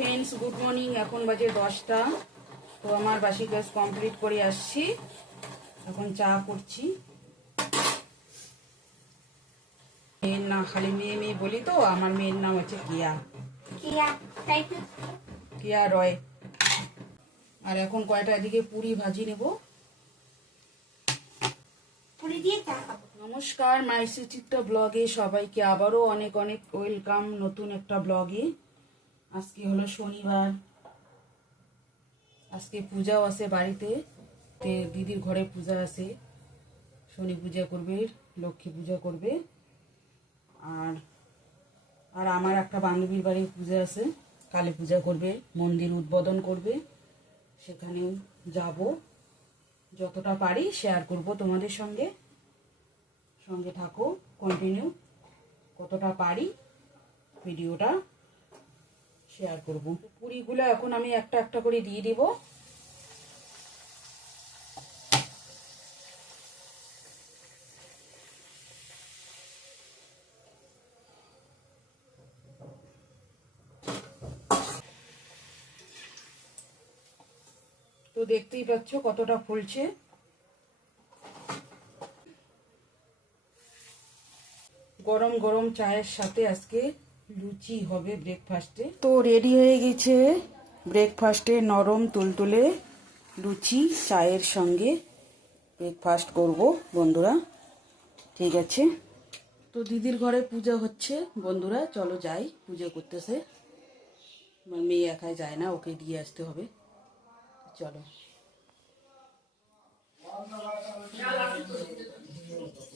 Friends good morning এখন বাজে দশটা। তো আমার বাসি কাজ কমপ্লিট করে আসছি। এখন চা করছি। মেয়ের না খালি মেয়ে মেয়ে বলি তো আমার মেয়ের নাম হচ্ছে কিয়া। কিয়া রয়। আর এখন কয়টা এদিকে পুরি ভাজি নেব? নমস্কার মাই সিটিটা ব্লগে সবাইকে আবারও অনেক অনেক ওয়েলকাম নতুন একটা ব্লগে। আজকে হলো শনিবার। আজকে পূজাও আছে বাড়িতে। তে দিদির ঘরে পূজা আছে। শনি পূজা করবে, লক্ষ্মী পূজা করবে। আর আর আমার একটা বান্ধবীর বাড়ি পূজা আছে। কালী পূজা করবে, মন্দির উদ্বোধন করবে। সেখানেও যাব। যতটা পারি শেয়ার করব তোমাদের সঙ্গে। সঙ্গে থাকো কন্টিনিউ কতটা পারি ভিডিওটা শেয়ার করব। পুরিগুলো এখন আমি একটা একটা করে দিয়ে দিব। তো দেখতেই পাচ্ছ কতটা ফুলছে। গরম গরম চায়ের সাথে আজকে লুচি হবে ব্রেকফাস্টে তো রেডি হয়ে গেছে ব্রেকফাস্টে নরম তুলতুলে লুচি চায়ের সঙ্গে ব্রেকফাস্ট করব বন্ধুরা। ঠিক আছে? তো দিদির ঘরে পূজা হচ্ছে বন্ধুরা চলো যাই পূজা করতেছে। আমার মেয়ে একাই যায় না ওকে দিয়ে আসতে হবে। চলো।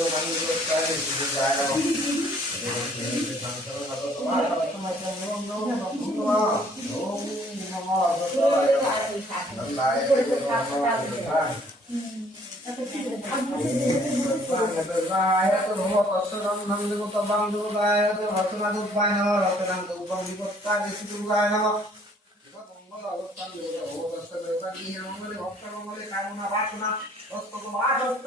অবস্থা বাসনা অস্ত আট অস্ত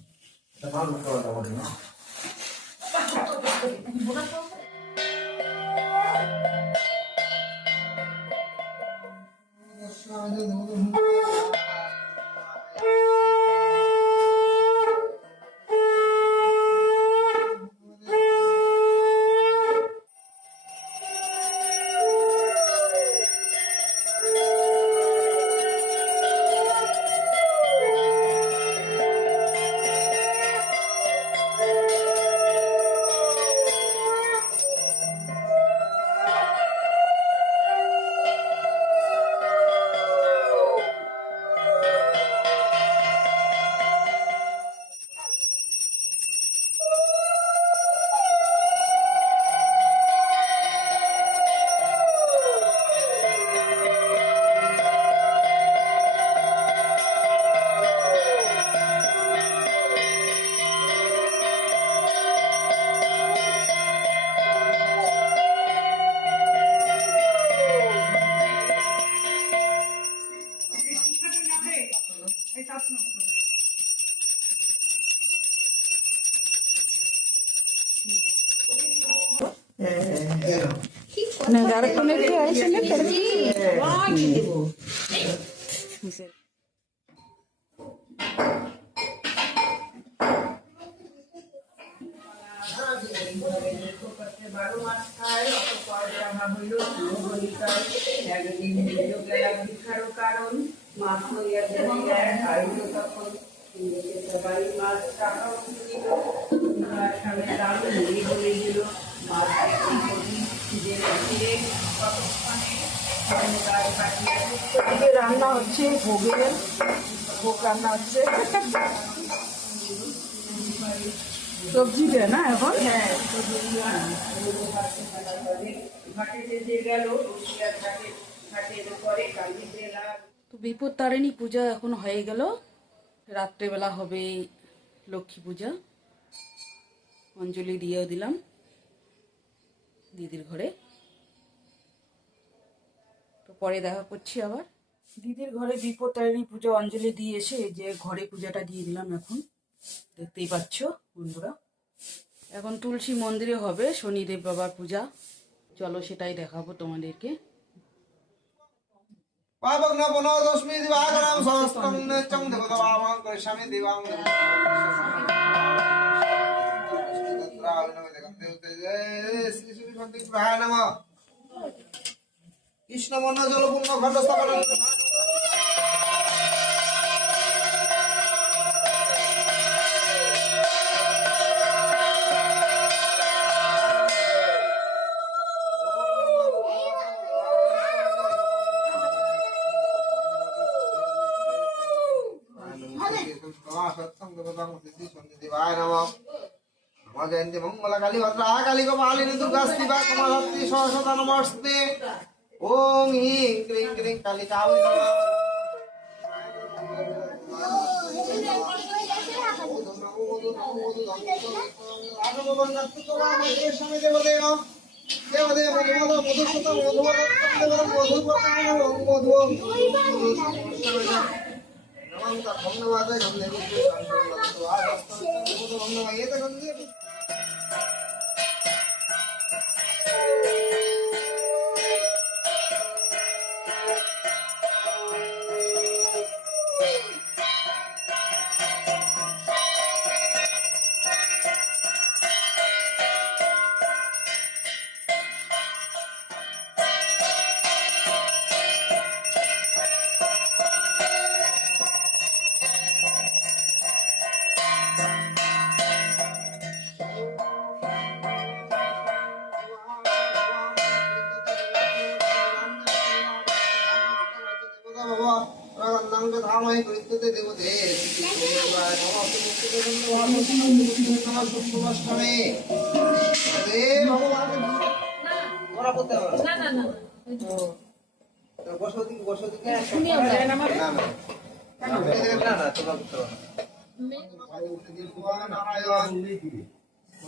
Normal buka ada warna. Bukan. এগারো প্লেট কি হয়েছে বারো মাস খায় অত পরে আমার হইল একদিন হইল গেলাম ভিক্ষারও কারণ মাছ হইয়া খাইল তখন সবাই মাছ টাকাও দিল সামনে দাম মুড়ি বলে দিল মাছ রান্না হচ্ছে ভোগের ভোগ রান্না হচ্ছে। সবজি দেয় না এখন? হ্যাঁ তো বিপদ তারিণী পূজা এখন হয়ে গেল। রাত্রেবেলা হবে লক্ষ্মী পূজা। অঞ্জলি দিয়েও দিলাম দিদির ঘরে। পরে দেখা করছি আবার। দিদির ঘরে বিপদ তারিণী পূজা অঞ্জলি দিয়ে এসে এই যে ঘরে পূজাটা দিয়ে দিলাম এখন। দেখতেই পাচ্ছ বন্ধুরা। এখন তুলসী মন্দিরে হবে শনিদেব বাবার পূজা। চলো সেটাই দেখাবো তোমাদেরকে। পাবক ন বন দশমি কৃষ্ণ মন জলপূর্ণ ঘট স্থাপন জয়ন্তী মঙ্গলা কালী ভদ্রা কালী গোপালিনী দুর্গা স্তিবা কমলাত্রী সরস্বতা নমস্তে ওং হিং ক্রিং ক্রিং কালী কালী দেবদেব মধু ধন্যবাদ ধন্যবাদ বসতি বসতি না। না তোমরা করতে পারো নারায়ণ।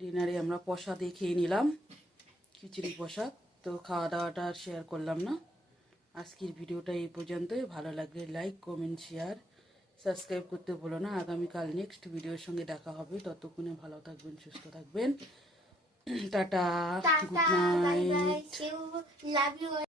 ডিনারে আমরা প্রসাদে খেয়ে নিলাম খিচুড়ি প্রসাদ। তো খাওয়া দাওয়াটা আর শেয়ার করলাম না। আজকের ভিডিওটা এই পর্যন্তই। ভালো লাগলে লাইক কমেন্ট শেয়ার সাবস্ক্রাইব করতে বলো না। আগামীকাল নেক্সট ভিডিওর সঙ্গে দেখা হবে। ততক্ষণে ভালো থাকবেন সুস্থ থাকবেন। Tata good night love you